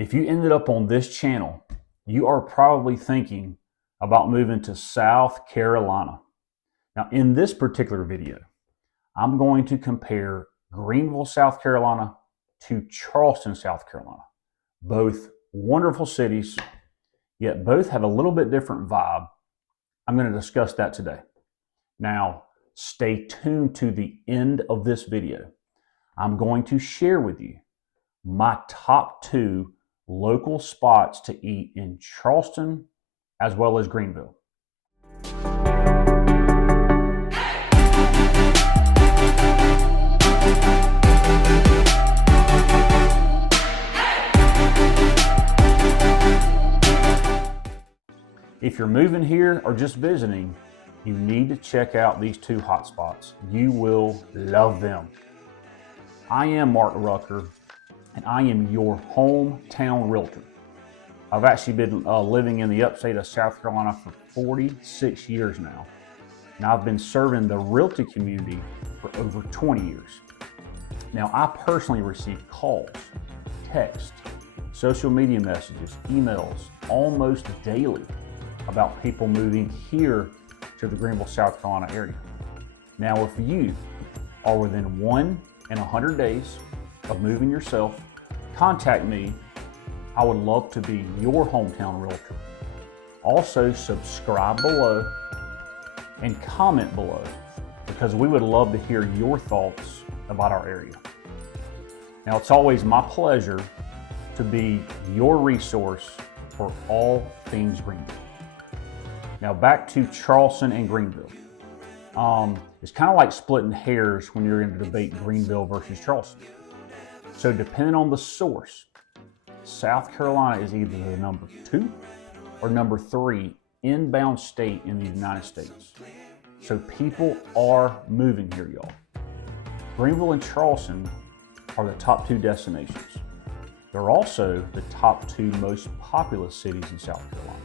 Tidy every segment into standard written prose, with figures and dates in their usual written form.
If you ended up on this channel, you are probably thinking about moving to South Carolina. Now, in this particular video, I'm going to compare Greenville, South Carolina to Charleston, South Carolina. Both wonderful cities, yet both have a little bit different vibe. I'm going to discuss that today. Now, stay tuned to the end of this video. I'm going to share with you my top 2 local spots to eat in Charleston as well as Greenville. If you're moving here or just visiting, you need to check out these 2 hotspots. You will love them. I am Mark Rucker, and I am your hometown realtor. I've actually been living in the upstate of South Carolina for 46 years now, and I've been serving the realty community for over 20 years. Now, I personally receive calls, texts, social media messages, emails almost daily about people moving here to the Greenville, South Carolina area. Now, if you are within 1 in 100 days of moving yourself, contact me. I would love to be your hometown realtor. Also, subscribe below and comment below, because we would love to hear your thoughts about our area. Now, it's always my pleasure to be your resource for all things Greenville. Now, back to Charleston and Greenville. It's kind of like splitting hairs when you're going to debate Greenville versus Charleston. So depending on the source, South Carolina is either the number 2 or number 3 inbound state in the United States. So people are moving here, y'all. Greenville and Charleston are the top 2 destinations. They're also the top 2 most populous cities in South Carolina.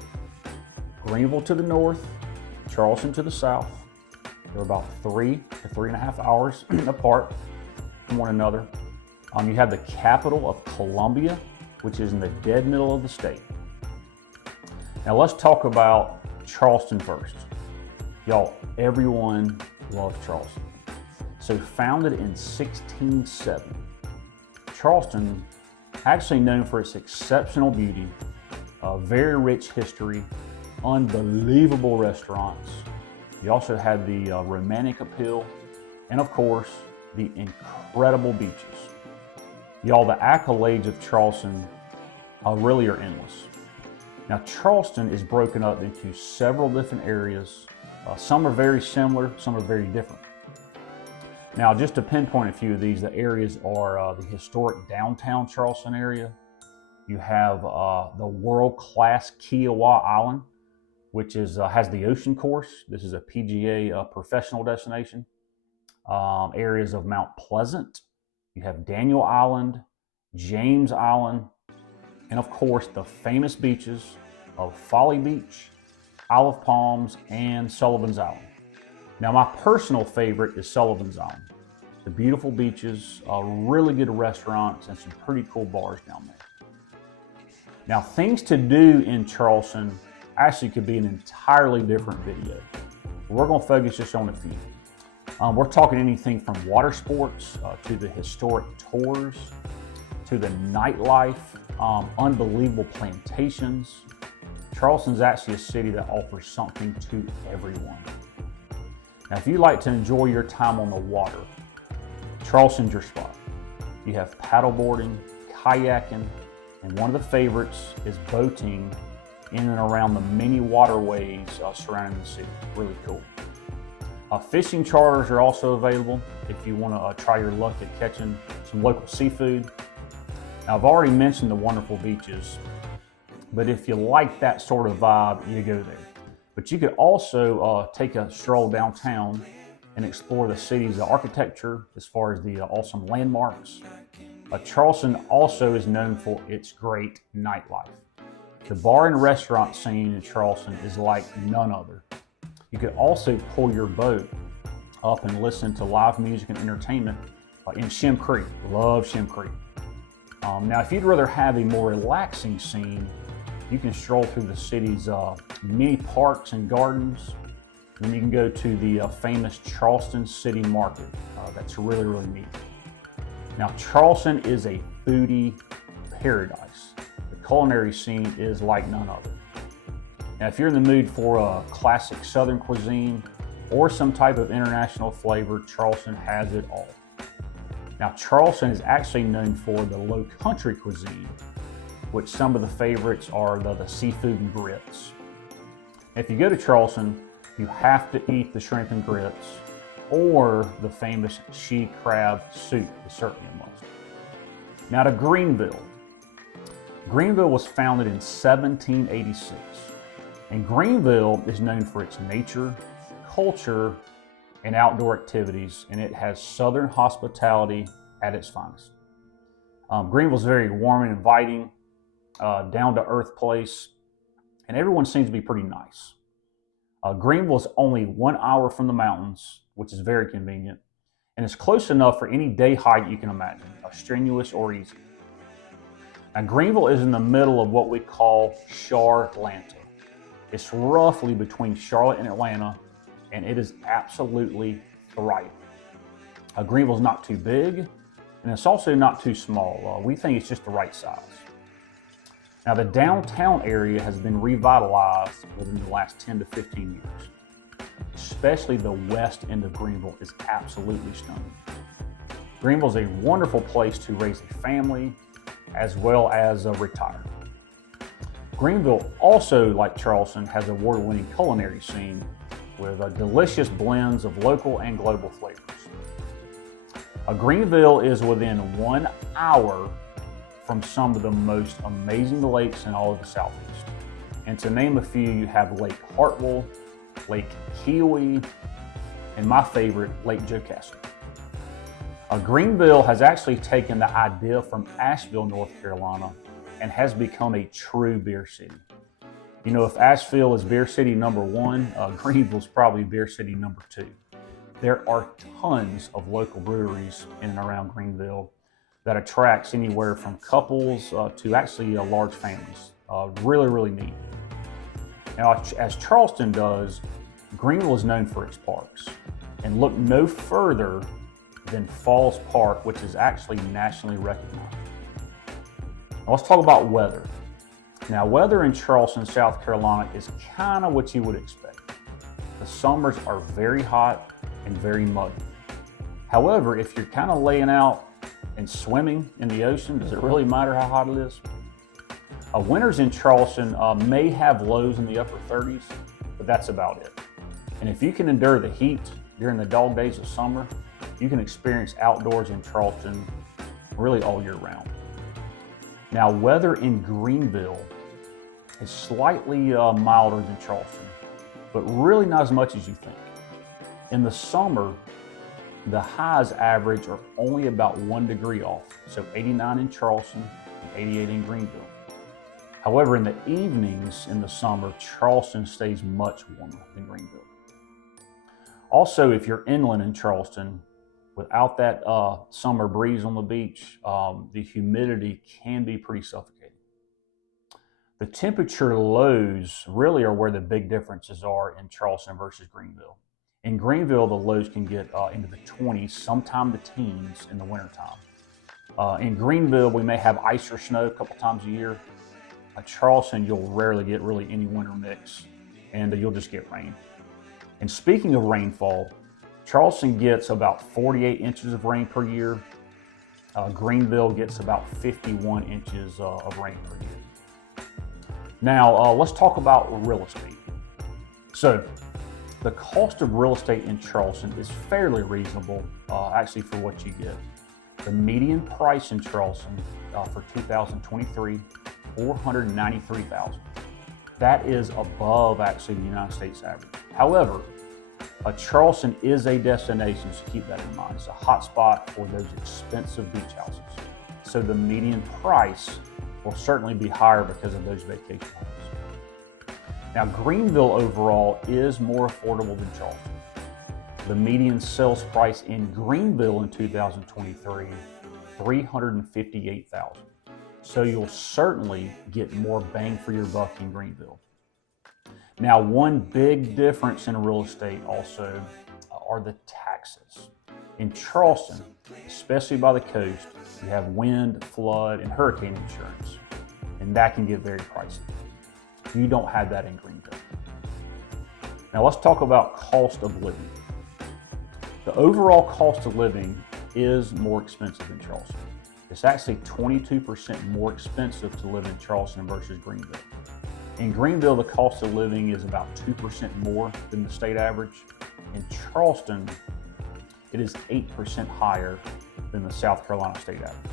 Greenville to the north, Charleston to the south. They're about 3 to 3.5 hours apart from one another. You have the capital of Columbia, which is in the dead middle of the state. Now let's talk about Charleston first. Y'all, everyone loves Charleston. So founded in 1670, Charleston, actually known for its exceptional beauty, very rich history, unbelievable restaurants. You also had the romantic appeal, and of course, the incredible beaches. Y'all, the accolades of Charleston really are endless. Now, Charleston is broken up into several different areas. Some are very similar, some are very different. Now, just to pinpoint a few of these, the areas are the historic downtown Charleston area. You have the world-class Kiowa Island, which has the ocean course. This is a PGA professional destination. Areas of Mount Pleasant. You have Daniel Island, James Island, and of course the famous beaches of Folly Beach, Isle of Palms, and Sullivan's Island. Now, my personal favorite is Sullivan's Island. The beautiful beaches, really good restaurants, and some pretty cool bars down there. Now, things to do in Charleston actually could be an entirely different video. We're going to focus just on a few. We're talking anything from water sports to the historic tours, to the nightlife, unbelievable plantations. Charleston's actually a city that offers something to everyone. Now, if you like to enjoy your time on the water, Charleston's your spot. You have paddleboarding, kayaking, and one of the favorites is boating in and around the many waterways surrounding the city. Really cool. Fishing charters are also available if you want to try your luck at catching some local seafood. Now, I've already mentioned the wonderful beaches, but if you like that sort of vibe, you go there. But you could also take a stroll downtown and explore the city's architecture as far as the awesome landmarks. Charleston also is known for its great nightlife. The bar and restaurant scene in Charleston is like none other. You could also pull your boat up and listen to live music and entertainment in Shem Creek. Love Shem Creek. Now, if you'd rather have a more relaxing scene, you can stroll through the city's many parks and gardens. Then you can go to the famous Charleston City Market. That's really, really neat. Now, Charleston is a foodie paradise. The culinary scene is like none other. Now, if you're in the mood for a classic Southern cuisine or some type of international flavor, Charleston has it all. Now, Charleston is actually known for the low country cuisine, which some of the favorites are the seafood and grits. If you go to Charleston, you have to eat the shrimp and grits or the famous she crab soup is certainly a must. Now to Greenville. Greenville was founded in 1786, and Greenville is known for its nature, culture, and outdoor activities, and it has Southern hospitality at its finest. Greenville is very warm and inviting, down-to-earth place, and everyone seems to be pretty nice. Greenville is only 1 hour from the mountains, which is very convenient, and it's close enough for any day hike you can imagine, strenuous or easy. Now, Greenville is in the middle of what we call Char-Atlanta. It's roughly between Charlotte and Atlanta, and it is absolutely right. Greenville's not too big, and it's also not too small. We think it's just the right size. Now, the downtown area has been revitalized within the last 10 to 15 years. Especially the west end of Greenville is absolutely stunning. Greenville is a wonderful place to raise a family as well as retire. Greenville also, like Charleston, has an award-winning culinary scene with delicious blends of local and global flavors. Greenville is within 1 hour from some of the most amazing lakes in all of the Southeast. And to name a few, you have Lake Hartwell, Lake Keowee, and my favorite, Lake Jocassee. Greenville has actually taken the idea from Asheville, North Carolina, and has become a true beer city. You know, if Asheville is beer city number 1, Greenville's probably beer city number 2. There are tons of local breweries in and around Greenville that attracts anywhere from couples to actually large families. Really, really neat. Now, as Charleston does, Greenville is known for its parks. And look no further than Falls Park, which is actually nationally recognized. Now, let's talk about weather. Now, weather in Charleston, South Carolina is kind of what you would expect. The summers are very hot and very muggy. However, if you're kind of laying out and swimming in the ocean, does it really matter how hot it is? Winters in Charleston may have lows in the upper 30s, but that's about it. And if you can endure the heat during the dog days of summer, you can experience outdoors in Charleston really all year round. Now, weather in Greenville is slightly milder than Charleston, but really not as much as you think. In the summer, the highs average are only about 1 degree off, so 89 in Charleston and 88 in Greenville. However, in the evenings in the summer, Charleston stays much warmer than Greenville. Also, if you're inland in Charleston, without that summer breeze on the beach, the humidity can be pretty suffocating. The temperature lows really are where the big differences are in Charleston versus Greenville. In Greenville, the lows can get into the 20s, sometime the teens in the wintertime. In Greenville, we may have ice or snow a couple times a year. At Charleston, you'll rarely get really any winter mix, and you'll just get rain. And speaking of rainfall, Charleston gets about 48 inches of rain per year. Greenville gets about 51 inches of rain per year. Now, let's talk about real estate. So, the cost of real estate in Charleston is fairly reasonable, actually, for what you get. The median price in Charleston for 2023, $493,000. That is above actually the United States average. However, Charleston is a destination, so keep that in mind. It's a hot spot for those expensive beach houses. So the median price will certainly be higher because of those vacation homes. Now, Greenville overall is more affordable than Charleston. The median sales price in Greenville in 2023, $358,000. So you'll certainly get more bang for your buck in Greenville. Now, one big difference in real estate also are the taxes. In Charleston, especially by the coast, you have wind, flood, and hurricane insurance, and that can get very pricey. You don't have that in Greenville. Now let's talk about cost of living. The overall cost of living is more expensive in Charleston. It's actually 22% more expensive to live in Charleston versus Greenville. In Greenville, the cost of living is about 2% more than the state average. In Charleston, it is 8% higher than the South Carolina state average.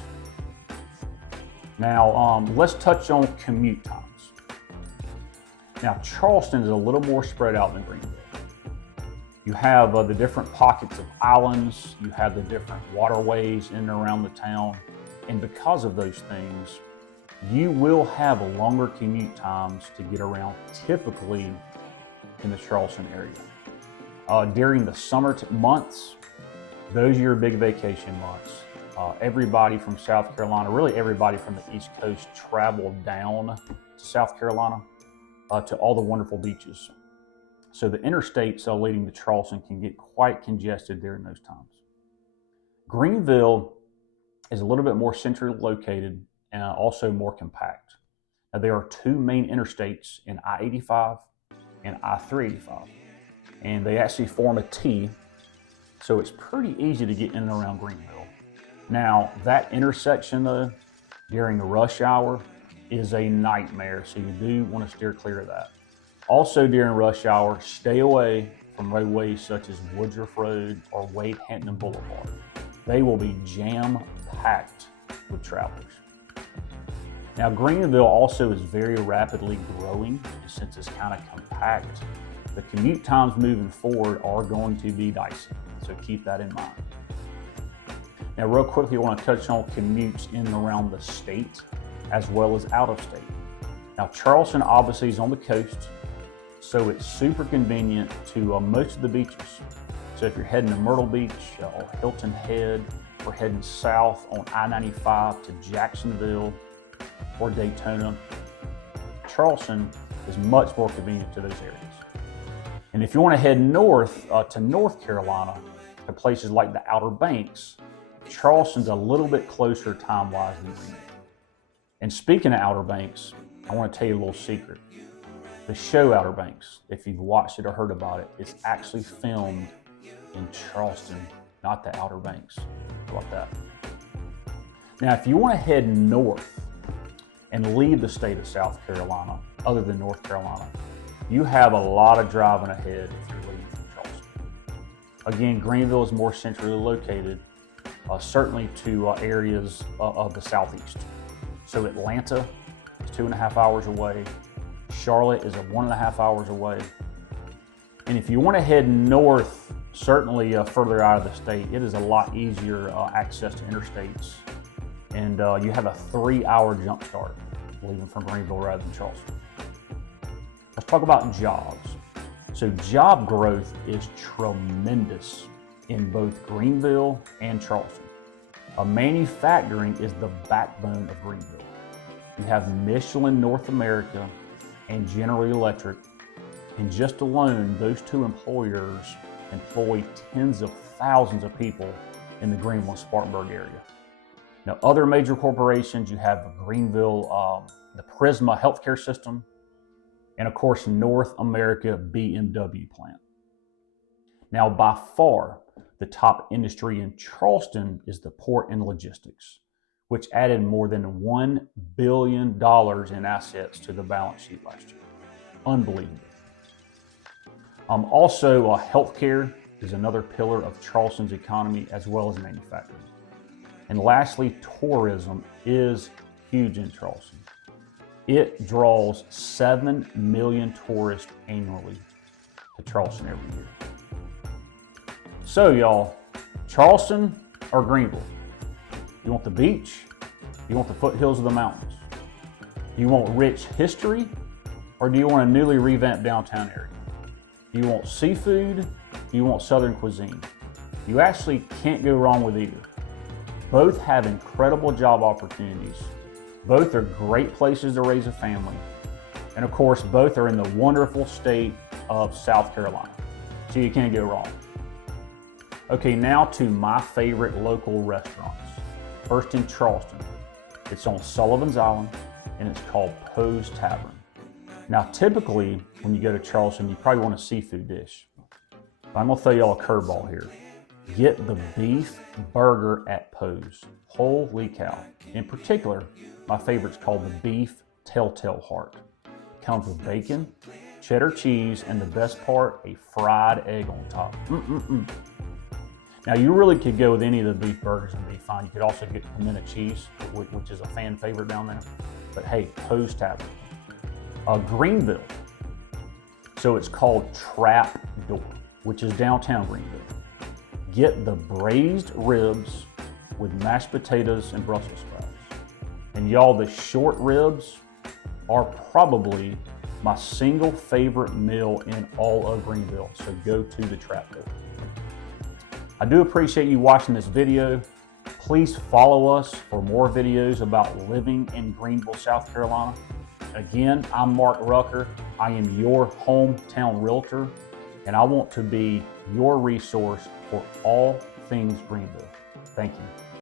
Now, let's touch on commute times. Now, Charleston is a little more spread out than Greenville. You have the different pockets of islands, you have the different waterways in and around the town, and because of those things, you will have longer commute times to get around, typically in the Charleston area. During the summer months, those are your big vacation months. Everybody from South Carolina, really everybody from the East Coast, traveled down to South Carolina to all the wonderful beaches. So the interstates leading to Charleston can get quite congested during those times. Greenville is a little bit more centrally located and also more compact. Now, there are two main interstates in I-85 and I-385, and they actually form a T, so it's pretty easy to get in and around Greenville. Now, that intersection though, during the rush hour, is a nightmare, so you do want to steer clear of that. Also during rush hour, stay away from roadways such as Woodruff Road or Wade-Hampton Boulevard. They will be jam-packed with travelers. Now, Greenville also is very rapidly growing since it's kind of compact. The commute times moving forward are going to be dicey, so keep that in mind. Now, real quickly, I want to touch on commutes in and around the state as well as out of state. Now, Charleston obviously is on the coast, so it's super convenient to most of the beaches. So if you're heading to Myrtle Beach or Hilton Head, or heading south on I-95 to Jacksonville or Daytona, Charleston is much more convenient to those areas. And if you want to head north to North Carolina, to places like the Outer Banks, Charleston's a little bit closer time-wise than Greenville. And speaking of Outer Banks, I want to tell you a little secret. The show Outer Banks, if you've watched it or heard about it, it's actually filmed in Charleston, not the Outer Banks. How about that? Now, if you want to head north and leave the state of South Carolina, other than North Carolina, you have a lot of driving ahead if you're leaving from Charleston. Again, Greenville is more centrally located, certainly to areas of the southeast. So Atlanta is 2.5 hours away. Charlotte is 1.5 hours away. And if you want to head north, certainly further out of the state, it is a lot easier access to interstates. And you have a 3-hour jump start leaving from Greenville rather than Charleston. Let's talk about jobs. So job growth is tremendous in both Greenville and Charleston. Manufacturing is the backbone of Greenville. You have Michelin North America and General Electric, and just alone, those two employers employ tens of thousands of people in the Greenville and Spartanburg area. Now, other major corporations, you have Greenville, the Prisma healthcare system, and of course, North America BMW plant. Now, by far, the top industry in Charleston is the port and logistics, which added more than $1 billion in assets to the balance sheet last year. Unbelievable. Also, healthcare is another pillar of Charleston's economy as well as manufacturing. And lastly, tourism is huge in Charleston. It draws 7 million tourists annually to Charleston every year. So y'all, Charleston or Greenville? You want the beach? You want the foothills of the mountains? Do you want rich history? Or do you want a newly revamped downtown area? Do you want seafood? Do you want Southern cuisine? You actually can't go wrong with either. Both have incredible job opportunities, Both are great places to raise a family. And of course, both are in the wonderful state of South Carolina. So you can't go wrong. Okay, now to my favorite local restaurants. First in Charleston. It's on Sullivan's Island and it's called Poe's Tavern. Now, typically, when you go to Charleston, you probably want a seafood dish. But I'm gonna throw y'all a curveball here. Get the beef burger at Poe's. Holy cow. In particular, my favorite's called the beef telltale heart. It comes with bacon, cheddar cheese, and the best part, a fried egg on top. Now, you really could go with any of the beef burgers and be fine. You could also get pimento cheese, which is a fan favorite down there. But hey, Poe's Tavern. Greenville. So it's called Trap Door, which is downtown Greenville. Get the braised ribs with mashed potatoes and Brussels sprouts. And y'all, the short ribs are probably my single favorite meal in all of Greenville. So go to the Trap Door. I do appreciate you watching this video. Please follow us for more videos about living in Greenville, South Carolina. Again, I'm Mark Rucker. I am your hometown realtor, and I want to be your resource for all things Greenville. Thank you.